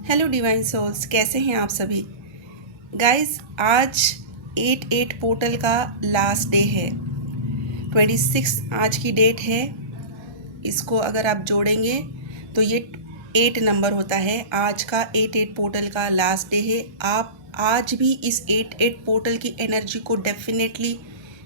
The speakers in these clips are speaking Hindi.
हेलो डिवाइन सोल्स, कैसे हैं आप सभी। गाइस, आज 8/8 पोर्टल का लास्ट डे है। 26 आज की डेट है। इसको अगर आप जोड़ेंगे तो ये 8 नंबर होता है। आज का 8/8 पोर्टल का लास्ट डे है। आप आज भी इस 8/8 पोर्टल की एनर्जी को डेफिनेटली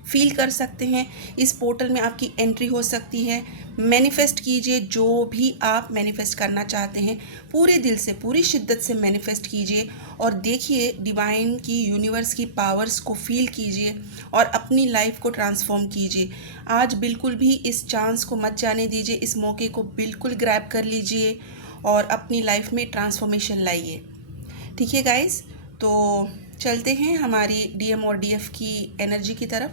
फील कर सकते हैं। इस पोर्टल में आपकी एंट्री हो सकती है। मैनिफेस्ट कीजिए, जो भी आप मैनिफेस्ट करना चाहते हैं पूरे दिल से, पूरी शिद्दत से मैनिफेस्ट कीजिए और देखिए डिवाइन की, यूनिवर्स की पावर्स को फील कीजिए और अपनी लाइफ को ट्रांसफॉर्म कीजिए। आज बिल्कुल भी इस चांस को मत जाने दीजिए, इस मौके को बिल्कुल ग्रैब कर लीजिए और अपनी लाइफ में ट्रांसफॉर्मेशन लाइए। ठीक है गाइस, तो चलते हैं हमारी डीएम और डीएफ की एनर्जी की तरफ।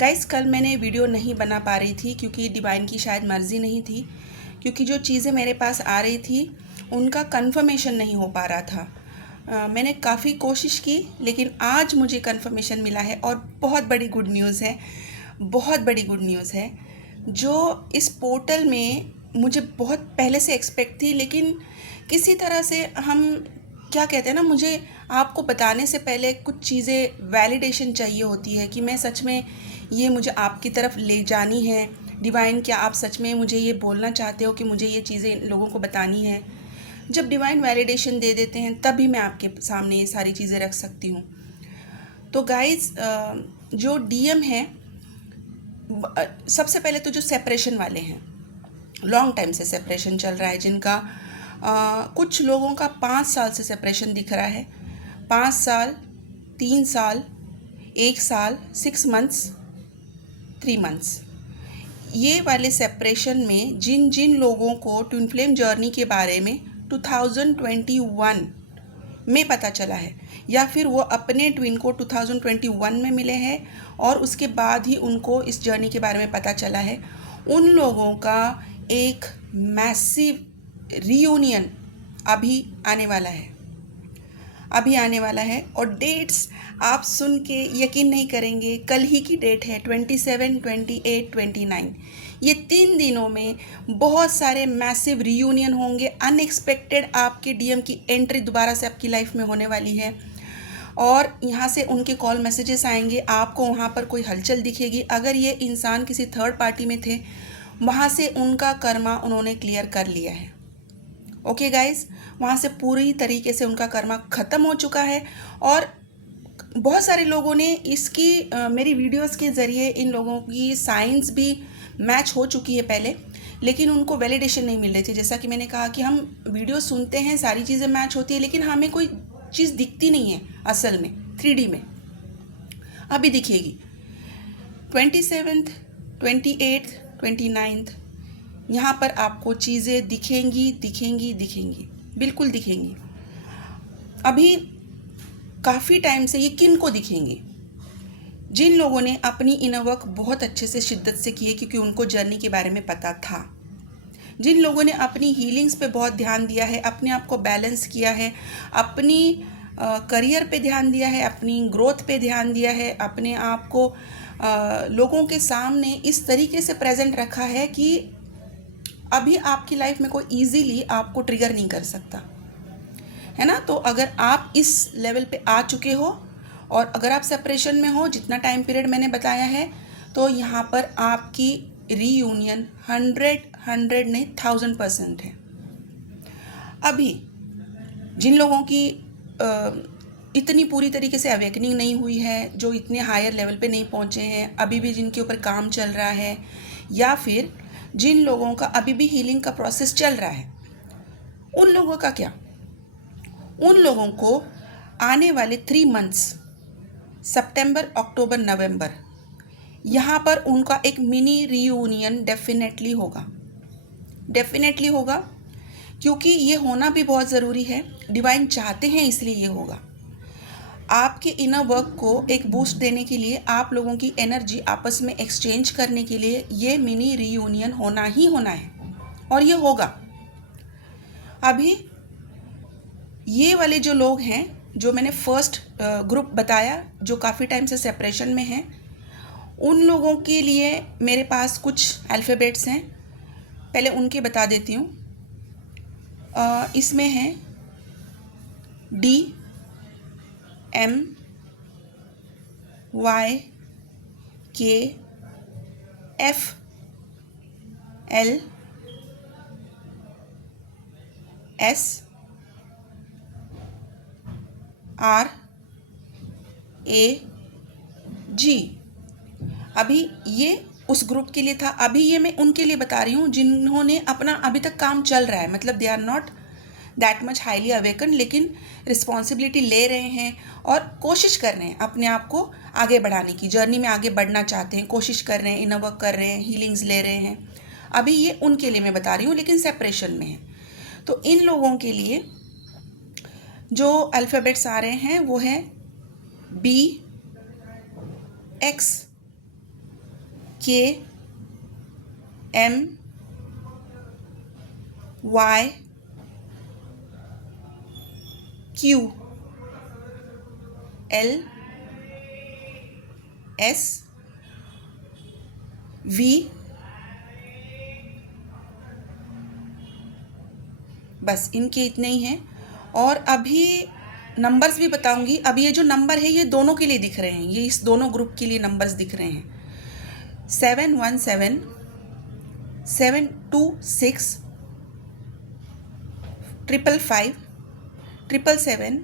गाइस, कल मैंने वीडियो नहीं बना पा रही थी क्योंकि डिवाइन की शायद मर्ज़ी नहीं थी, क्योंकि जो चीज़ें मेरे पास आ रही थी उनका कंफर्मेशन नहीं हो पा रहा था। मैंने काफ़ी कोशिश की, लेकिन आज मुझे कंफर्मेशन मिला है और बहुत बड़ी गुड न्यूज़ है, बहुत बड़ी गुड न्यूज़ है। जो इस पोर्टल में मुझे बहुत पहले से एक्सपेक्ट थी, लेकिन किसी तरह से हम क्या कहते हैं ना, मुझे आपको बताने से पहले कुछ चीज़ें वैलिडेशन चाहिए होती है कि मैं सच में ये मुझे आपकी तरफ ले जानी है। डिवाइन, क्या आप सच में मुझे ये बोलना चाहते हो कि मुझे ये चीज़ें लोगों को बतानी है। जब डिवाइन वैलिडेशन दे देते हैं तभी मैं आपके सामने ये सारी चीज़ें रख सकती हूँ। तो गाइस, जो डीएम है, सबसे पहले तो जो सेपरेशन वाले हैं, लॉन्ग टाइम से सेपरेशन चल रहा है, जिनका कुछ लोगों का 5 साल से सेपरेशन दिख रहा है। 5 साल, 3 साल, 1 साल, 6 मंथ्स, 3 मंथ्स, ये वाले सेपरेशन में जिन जिन लोगों को ट्विन फ्लेम जर्नी के बारे में 2021 में पता चला है, या फिर वो अपने ट्विन को 2021 में मिले हैं और उसके बाद ही उनको इस जर्नी के बारे में पता चला है, उन लोगों का एक मैसिव रियूनियन अभी आने वाला है, अभी आने वाला है। और डेट्स आप सुन के यकीन नहीं करेंगे, कल ही की डेट है 27, 28, 29। ये 3 दिनों में बहुत सारे मैसिव रियूनियन होंगे। अनएक्सपेक्टेड आपके डीएम की एंट्री दोबारा से आपकी लाइफ में होने वाली है और यहाँ से उनके कॉल मैसेजेस आएंगे। आपको वहाँ पर कोई हलचल दिखेगी। अगर ये इंसान किसी थर्ड पार्टी में थे, वहाँ से उनका कर्मा उन्होंने क्लियर कर लिया है। ओके गाइस, वहाँ से पूरी तरीके से उनका कर्मा ख़त्म हो चुका है। और बहुत सारे लोगों ने इसकी मेरी वीडियोस के ज़रिए इन लोगों की साइंस भी मैच हो चुकी है पहले, लेकिन उनको वैलिडेशन नहीं मिल रही थी। जैसा कि मैंने कहा कि हम वीडियो सुनते हैं, सारी चीज़ें मैच होती है, लेकिन हमें कोई चीज़ दिखती नहीं है असल में 3D में। अभी दिखेगी 27th, 28th, 29th, यहाँ पर आपको चीज़ें दिखेंगी, दिखेंगी, दिखेंगी, बिल्कुल दिखेंगी। अभी काफ़ी टाइम से ये किन को दिखेंगी? जिन लोगों ने अपनी इनर वर्क बहुत अच्छे से शिद्दत से किए, क्योंकि उनको जर्नी के बारे में पता था। जिन लोगों ने अपनी हीलिंग्स पे बहुत ध्यान दिया है, अपने आप को बैलेंस किया है, अपनी करियर पे ध्यान दिया है, अपनी ग्रोथ पे ध्यान दिया है, अपने आप को लोगों के सामने इस तरीके से प्रेजेंट रखा है कि अभी आपकी लाइफ में कोई इजीली आपको ट्रिगर नहीं कर सकता है ना। तो अगर आप इस लेवल पे आ चुके हो और अगर आप सेपरेशन में हो, जितना टाइम पीरियड मैंने बताया है, तो यहाँ पर आपकी रीयूनियन 100 नहीं 1000% है। अभी जिन लोगों की इतनी पूरी तरीके से अवेकनिंग नहीं हुई है, जो इतने हायर लेवल पे नहीं पहुँचे हैं, अभी भी जिनके ऊपर काम चल रहा है, या फिर जिन लोगों का अभी भी हीलिंग का प्रोसेस चल रहा है, उन लोगों का क्या? उन लोगों को आने वाले 3 मंथ्स, सितंबर, अक्टूबर, नवंबर, यहाँ पर उनका एक मिनी रीयूनियन डेफिनेटली होगा, डेफिनेटली होगा, क्योंकि ये होना भी बहुत ज़रूरी है। डिवाइन चाहते हैं, इसलिए ये होगा। आपके इनर वर्क को एक बूस्ट देने के लिए, आप लोगों की एनर्जी आपस में एक्सचेंज करने के लिए ये मिनी रीयूनियन होना ही होना है और ये होगा। अभी ये वाले जो लोग हैं, जो मैंने फर्स्ट ग्रुप बताया, जो काफ़ी टाइम से सेपरेशन में हैं, उन लोगों के लिए मेरे पास कुछ अल्फ़ाबेट्स हैं, पहले उनके बता देती हूँ। इसमें है डी एम वाई के F L S R A जी। अभी ये उस ग्रुप के लिए था, अभी ये मैं उनके लिए बता रही हूँ जिन्होंने अपना अभी तक काम चल रहा है, मतलब they are not that much highly awaken, लेकिन रिस्पॉन्सिबिलिटी ले रहे हैं और कोशिश कर रहे हैं अपने आप को आगे बढ़ाने की, जर्नी में आगे बढ़ना चाहते हैं, कोशिश कर रहे हैं, इनर वर्क कर रहे हैं, हीलिंग्स ले रहे हैं। अभी ये उनके लिए मैं बता रही हूँ, लेकिन सेपरेशन में है। तो इन लोगों के लिए जो अल्फ़ाबेट्स आ रहे हैं वो है B, X, K, M, Y, Q, L, S, V, बस इनके इतने ही हैं। और अभी नंबर्स भी बताऊंगी। अभी ये जो नंबर है ये दोनों के लिए दिख रहे हैं, ये इस दोनों ग्रुप के लिए नंबर्स दिख रहे हैं। 717, 726, 555, 777,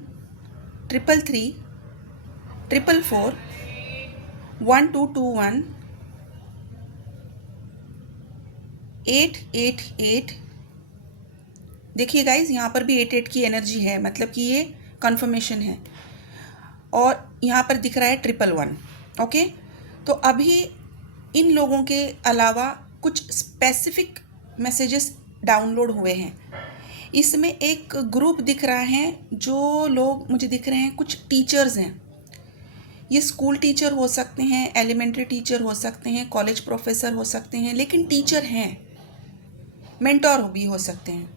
333, 444, 1221, 888। देखिए गाइज, यहाँ पर भी 88 की एनर्जी है, मतलब कि ये कंफर्मेशन है। और यहाँ पर दिख रहा है 111। ओके, तो अभी इन लोगों के अलावा कुछ स्पेसिफिक मैसेजेस डाउनलोड हुए हैं। इसमें एक ग्रुप दिख रहा है, जो लोग मुझे दिख रहे हैं कुछ टीचर्स हैं। ये स्कूल टीचर हो सकते हैं, एलिमेंट्री टीचर हो सकते हैं, कॉलेज प्रोफेसर हो सकते हैं, लेकिन टीचर हैं, मेंटोर भी हो सकते हैं।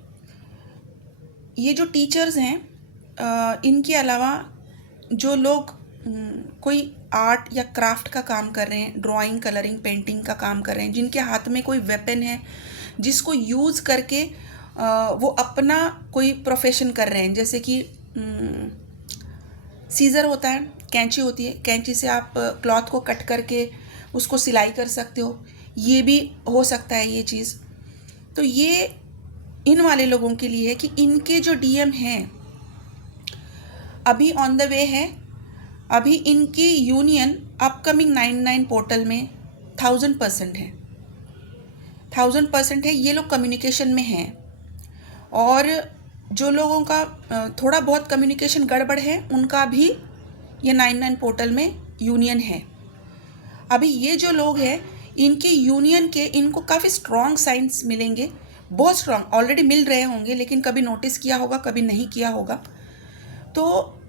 ये जो टीचर्स हैं, इनके अलावा जो लोग कोई आर्ट या क्राफ्ट का काम कर रहे हैं, ड्राइंग, कलरिंग, पेंटिंग का काम कर रहे हैं, जिनके हाथ में कोई वेपन है जिसको यूज़ करके वो अपना कोई प्रोफेशन कर रहे हैं, जैसे कि सीज़र होता है, कैंची होती है, कैंची से आप क्लॉथ को कट करके उसको सिलाई कर सकते हो, ये भी हो सकता है ये चीज़। तो ये इन वाले लोगों के लिए है कि इनके जो डीएम हैं अभी ऑन द वे है। अभी इनकी यूनियन अपकमिंग 99 पोर्टल में 1000% है, 1000% है। ये लोग कम्युनिकेशन में हैं, और जो लोगों का थोड़ा बहुत कम्युनिकेशन गड़बड़ है उनका भी ये 99 पोर्टल में यूनियन है। अभी ये जो लोग हैं, इनके यूनियन के इनको काफ़ी स्ट्रॉन्ग साइंस मिलेंगे, बहुत स्ट्रॉन्ग ऑलरेडी मिल रहे होंगे, लेकिन कभी नोटिस किया होगा, कभी नहीं किया होगा। तो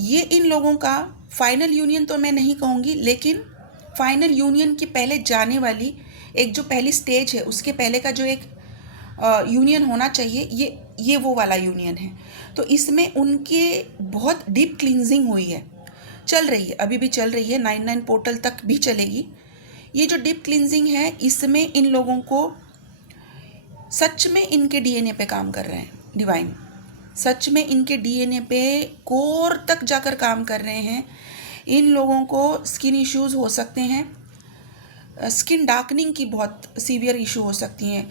ये इन लोगों का फाइनल यूनियन तो मैं नहीं कहूँगी, लेकिन फाइनल यूनियन की पहले जाने वाली एक जो पहली स्टेज है, उसके पहले का जो एक यूनियन होना चाहिए, ये वो वाला यूनियन है। तो इसमें उनके बहुत डीप क्लींजिंग हुई है, चल रही है, अभी भी चल रही है, 99 पोर्टल तक भी चलेगी। ये जो डीप क्लींजिंग है, इसमें इन लोगों को सच में इनके डीएनए पे काम कर रहे हैं डिवाइन, सच में इनके डीएनए पे कोर तक जाकर काम कर रहे हैं। इन लोगों को स्किन इश्यूज़ हो सकते हैं, स्किन डार्कनिंग की बहुत सीवियर इशू हो सकती हैं।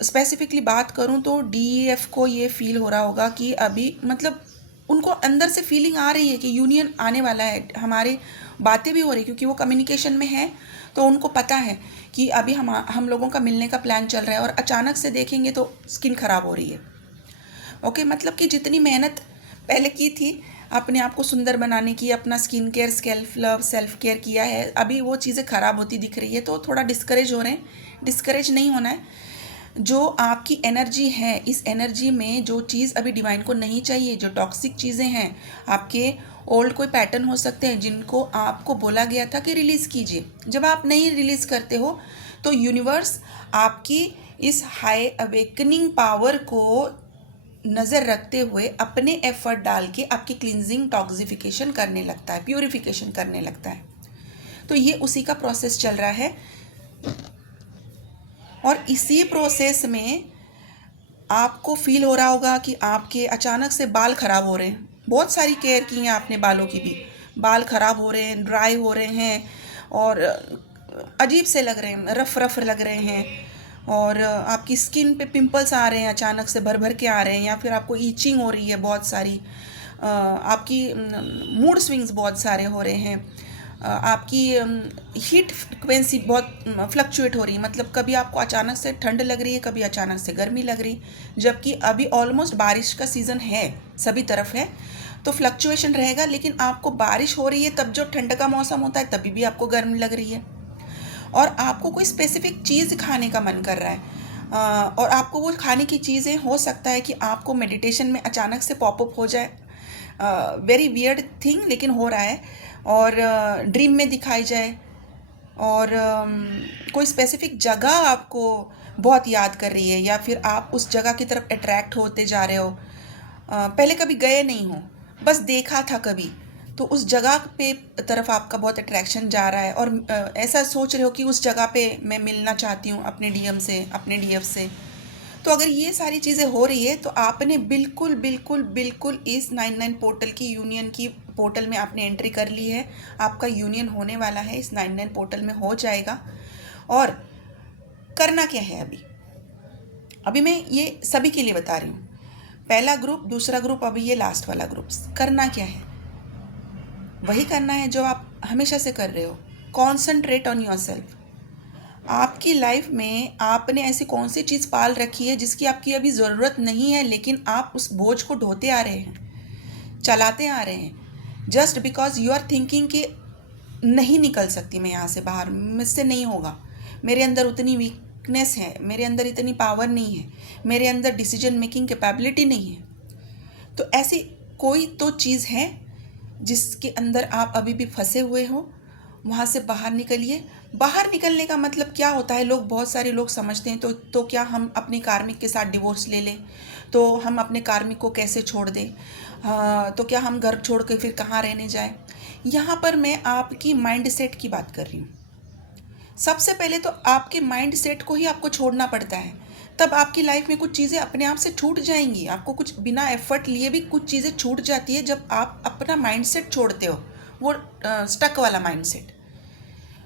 स्पेसिफिकली बात करूं तो डीईएफ को ये फील हो रहा होगा कि अभी, मतलब उनको अंदर से फीलिंग आ रही है कि यूनियन आने वाला है, हमारे बातें भी हो रही, क्योंकि वो कम्युनिकेशन में है, तो उनको पता है कि अभी हम लोगों का मिलने का प्लान चल रहा है। और अचानक से देखेंगे तो स्किन ख़राब हो रही है। ओके, मतलब कि जितनी मेहनत पहले की थी अपने आप को सुंदर बनाने की, अपना skin care, self love, self care किया है, अभी वो चीज़ें ख़राब होती दिख रही है, तो थोड़ा डिस्करेज हो रहे हैं। डिस्करेज नहीं होना है। जो आपकी एनर्जी है, इस एनर्जी में जो चीज़ अभी डिवाइन को नहीं चाहिए, जो टॉक्सिक चीज़ें हैं, आपके ओल्ड कोई पैटर्न हो सकते हैं जिनको आपको बोला गया था कि रिलीज़ कीजिए, जब आप नहीं रिलीज़ करते हो तो यूनिवर्स आपकी इस हाई अवेकनिंग पावर को नज़र रखते हुए अपने एफर्ट डाल के आपकी क्लिनजिंग, टॉक्सिफिकेशन करने लगता है, प्यूरिफिकेशन करने लगता है। तो ये उसी का प्रोसेस चल रहा है। और इसी प्रोसेस में आपको फील हो रहा होगा कि आपके अचानक से बाल खराब हो रहे हैं। बहुत सारी केयर की है आपने बालों की भी, बाल खराब हो रहे हैं, ड्राई हो रहे हैं और अजीब से लग रहे हैं, रफ रफ लग रहे हैं और आपकी स्किन पे पिंपल्स आ रहे हैं, अचानक से भर भर के आ रहे हैं, या फिर आपको ईचिंग हो रही है बहुत सारी, आपकी मूड स्विंग्स बहुत सारे हो रहे हैं, आपकी हीट फ्रिक्वेंसी बहुत फ्लक्चुएट हो रही है, मतलब कभी आपको अचानक से ठंड लग रही है, कभी अचानक से गर्मी लग रही, जबकि अभी ऑलमोस्ट बारिश का सीज़न है, सभी तरफ है, तो फ्लक्चुएशन रहेगा। लेकिन आपको बारिश हो रही है तब जो ठंड का मौसम होता है तभी भी आपको गर्मी लग रही है, और आपको कोई स्पेसिफिक चीज़ खाने का मन कर रहा है, और आपको वो खाने की चीज़ें हो सकता है कि आपको मेडिटेशन में अचानक से पॉपअप हो जाए, वेरी वियर्ड थिंग लेकिन हो रहा है, और ड्रीम में दिखाई जाए, और कोई स्पेसिफिक जगह आपको बहुत याद कर रही है, या फिर आप उस जगह की तरफ अट्रैक्ट होते जा रहे हो, पहले कभी गए नहीं हो, बस देखा था कभी, तो उस जगह पे तरफ आपका बहुत अट्रैक्शन जा रहा है, और ऐसा सोच रहे हो कि उस जगह पे मैं मिलना चाहती हूँ अपने डीएम से, अपने डीएफ से। तो अगर ये सारी चीज़ें हो रही है तो आपने बिल्कुल बिल्कुल बिल्कुल इस 99 पोर्टल की, यूनियन की पोर्टल में आपने एंट्री कर ली है। आपका यूनियन होने वाला है, इस 99 पोर्टल में हो जाएगा। और करना क्या है अभी, अभी मैं ये सभी के लिए बता रही हूँ, पहला ग्रुप, दूसरा ग्रुप, अभी ये लास्ट वाला ग्रुप। करना क्या है, वही करना है जो आप हमेशा से कर रहे हो, कॉन्सेंट्रेट ऑन योर सेल्फ। आपकी लाइफ में आपने ऐसी कौन सी चीज़ पाल रखी है जिसकी आपकी अभी ज़रूरत नहीं है, लेकिन आप उस बोझ को ढोते आ रहे हैं, चलाते आ रहे हैं, just because you are thinking कि नहीं निकल सकती मैं यहाँ से बाहर, मुझसे नहीं होगा, मेरे अंदर उतनी वीकनेस है, मेरे अंदर इतनी पावर नहीं है, मेरे अंदर डिसीजन मेकिंग कैपेबिलिटी नहीं है। तो ऐसी कोई तो चीज़ है जिसके अंदर आप अभी भी फंसे हुए हो, वहाँ से बाहर निकलिए। बाहर निकलने का मतलब क्या होता है, लोग, बहुत सारे लोग समझते हैं तो क्या हम अपने कार्मिक के साथ डिवोर्स ले लें, तो हम अपने कार्मिक को कैसे छोड़ दें, तो क्या हम घर छोड़ के फिर कहाँ रहने जाएं। यहाँ पर मैं आपकी माइंड सेट की बात कर रही हूँ। सबसे पहले तो आपके माइंड सेट को ही आपको छोड़ना पड़ता है, तब आपकी लाइफ में कुछ चीज़ें अपने आप से छूट जाएंगी। आपको कुछ बिना एफर्ट लिए भी कुछ चीज़ें छूट जाती है जब आप अपना माइंड सेट छोड़ते हो, वो स्टक वाला माइंड सेट।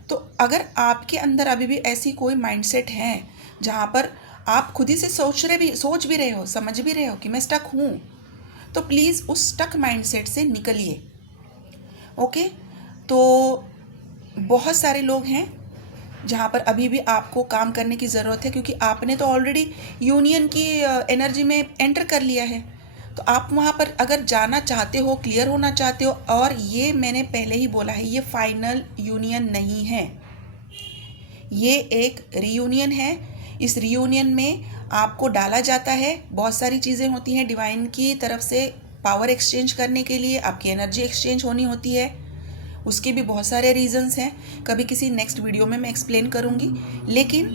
तो अगर आपके अंदर अभी भी ऐसी कोई माइंडसेट है जहाँ पर आप खुद ही से सोच भी रहे हो, समझ भी रहे हो कि मैं स्टक हूँ, तो प्लीज़ उस स्टक माइंडसेट से निकलिए। ओके, तो बहुत सारे लोग हैं जहाँ पर अभी भी आपको काम करने की ज़रूरत है, क्योंकि आपने तो ऑलरेडी यूनियन की एनर्जी में एंटर कर लिया है। तो आप वहाँ पर अगर जाना चाहते हो, क्लियर होना चाहते हो, और ये मैंने पहले ही बोला है, ये फाइनल यूनियन नहीं है, ये एक रीयूनियन है। इस रीयूनियन में आपको डाला जाता है, बहुत सारी चीज़ें होती हैं डिवाइन की तरफ से, पावर एक्सचेंज करने के लिए आपकी एनर्जी एक्सचेंज होनी होती है, उसके भी बहुत सारे रीजंस हैं, कभी किसी नेक्स्ट वीडियो में मैं एक्सप्लेन करूँगी। लेकिन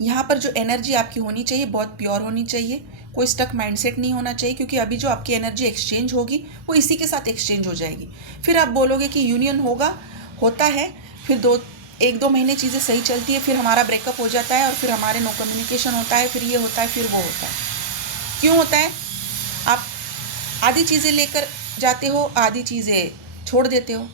यहाँ पर जो एनर्जी आपकी होनी चाहिए बहुत प्योर होनी चाहिए, कोई स्टक माइंडसेट नहीं होना चाहिए, क्योंकि अभी जो आपकी एनर्जी एक्सचेंज होगी वो इसी के साथ एक्सचेंज हो जाएगी। फिर आप बोलोगे कि यूनियन होता है, फिर 1-2 महीने चीज़ें सही चलती है, फिर हमारा ब्रेकअप हो जाता है, और फिर हमारे नो कम्युनिकेशन होता है, फिर ये होता है, फिर वो होता है। क्यों होता है? आप आधी चीज़ें लेकर जाते हो, आधी चीज़ें छोड़ देते हो।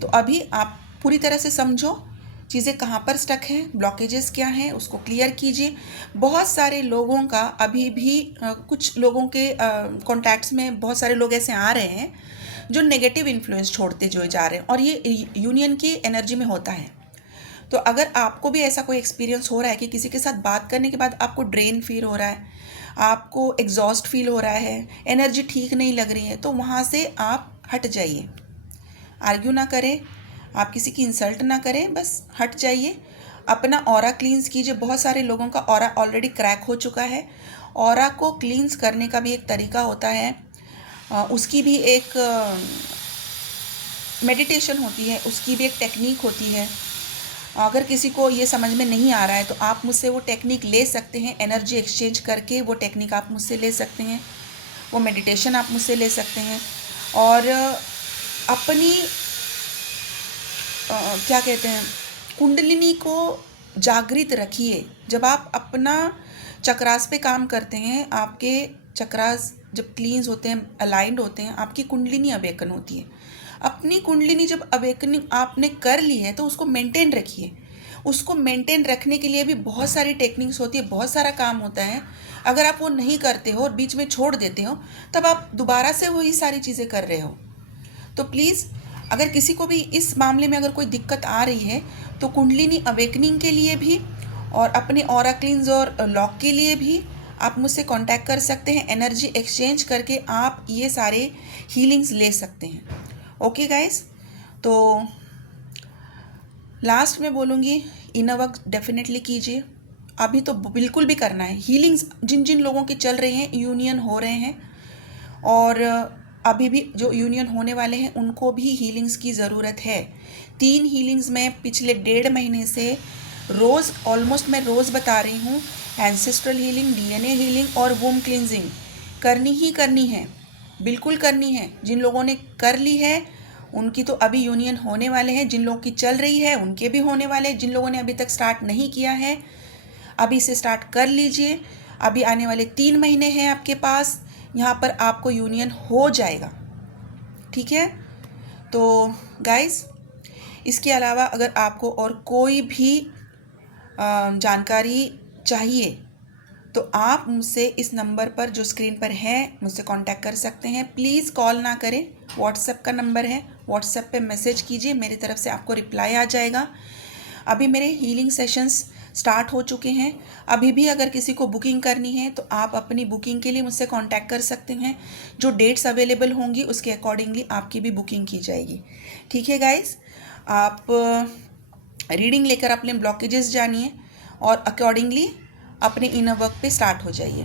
तो अभी आप पूरी तरह से समझो चीज़ें कहाँ पर स्टक हैं, ब्लॉकेजेस क्या हैं, उसको क्लियर कीजिए। बहुत सारे लोगों का अभी भी कुछ लोगों के कॉन्टैक्ट्स में बहुत सारे लोग ऐसे आ रहे हैं जो नेगेटिव इन्फ्लुएंस छोड़ते जो जा रहे हैं, और ये यूनियन की एनर्जी में होता है। तो अगर आपको भी ऐसा कोई एक्सपीरियंस हो रहा है कि किसी के साथ बात करने के बाद आपको ड्रेन फील हो रहा है, आपको एग्जॉस्ट फील हो रहा है, एनर्जी ठीक नहीं लग रही है, तो वहाँ से आप हट जाइए, आर्ग्यू ना करें, आप किसी की इंसल्ट ना करें, बस हट जाइए, अपना ऑरा क्लींस कीजिए। बहुत सारे लोगों का ऑरा ऑलरेडी क्रैक हो चुका है। ऑरा को क्लींस करने का भी एक तरीका होता है, उसकी भी एक मेडिटेशन होती है, उसकी भी एक टेक्निक होती है। अगर किसी को ये समझ में नहीं आ रहा है तो आप मुझसे वो टेक्निक ले सकते हैं, एनर्जी एक्सचेंज करके वो टेक्निक आप मुझसे ले सकते हैं, वो मेडिटेशन आप मुझसे ले सकते हैं। और अपनी क्या कहते हैं, कुंडलिनी को जागृत रखिए। जब आप अपना चक्रास पे काम करते हैं। आपके चक्रास जब क्लींस होते हैं, अलाइंड होते हैं, आपकी कुंडलिनी अवेकन होती है। अपनी कुंडलिनी जब अवेकनिंग आपने कर ली है तो उसको मेंटेन रखिए। उसको मेंटेन रखने के लिए भी बहुत सारी टेक्निक्स होती है, बहुत सारा काम होता है। अगर आप वो नहीं करते हो और बीच में छोड़ देते हो, तब आप दोबारा से वही सारी चीज़ें कर रहे हो। तो प्लीज़, अगर किसी को भी इस मामले में अगर कोई दिक्कत आ रही है, तो कुंडलिनी अवेकनिंग के लिए भी और अपने ऑरा क्लींस और लॉक के लिए भी आप मुझसे कांटेक्ट कर सकते हैं। एनर्जी एक्सचेंज करके आप ये सारे हीलिंग्स ले सकते हैं। ओके गाइस, तो लास्ट में बोलूँगी, इनर वर्क डेफिनेटली कीजिए। अभी तो बिल्कुल भी करना है। हीलिंग्स जिन जिन लोगों की चल रही हैं, यूनियन हो रहे हैं, और अभी भी जो यूनियन होने वाले हैं उनको भी हीलिंग्स की ज़रूरत है। 3 हीलिंग्स मैं पिछले 1.5 महीने से रोज़, ऑलमोस्ट मैं रोज़ बता रही हूँ। एंसेस्ट्रल हीलिंग, डीएनए हीलिंग और वूम क्लींजिंग करनी ही करनी है, बिल्कुल करनी है। जिन लोगों ने कर ली है उनकी तो अभी यूनियन होने वाले हैं, जिन लोगों की चल रही है उनके भी होने वाले हैं। जिन लोगों ने अभी तक स्टार्ट नहीं किया है, अभी से स्टार्ट कर लीजिए। अभी आने वाले 3 महीने हैं आपके पास, यहाँ पर आपको यूनियन हो जाएगा। ठीक है, तो गाइस, इसके अलावा अगर आपको और कोई भी जानकारी चाहिए तो आप मुझसे इस नंबर पर जो स्क्रीन पर है मुझसे कांटेक्ट कर सकते हैं। प्लीज़ कॉल ना करें, व्हाट्सएप का नंबर है, व्हाट्सएप पे मैसेज कीजिए, मेरी तरफ से आपको रिप्लाई आ जाएगा। अभी मेरे हीलिंग सेशंस स्टार्ट हो चुके हैं। अभी भी अगर किसी को बुकिंग करनी है तो आप अपनी बुकिंग के लिए मुझसे कांटेक्ट कर सकते हैं। जो डेट्स अवेलेबल होंगी उसके अकॉर्डिंगली आपकी भी बुकिंग की जाएगी। ठीक है गाइस, आप रीडिंग लेकर अपने ब्लॉकेजेस जानिए और अकॉर्डिंगली अपने इनर वर्क पे स्टार्ट हो जाइए।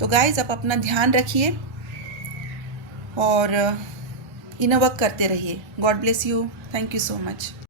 तो गाइस, आप अपना ध्यान रखिए और इनर वर्क करते रहिए। God bless you. Thank you so much.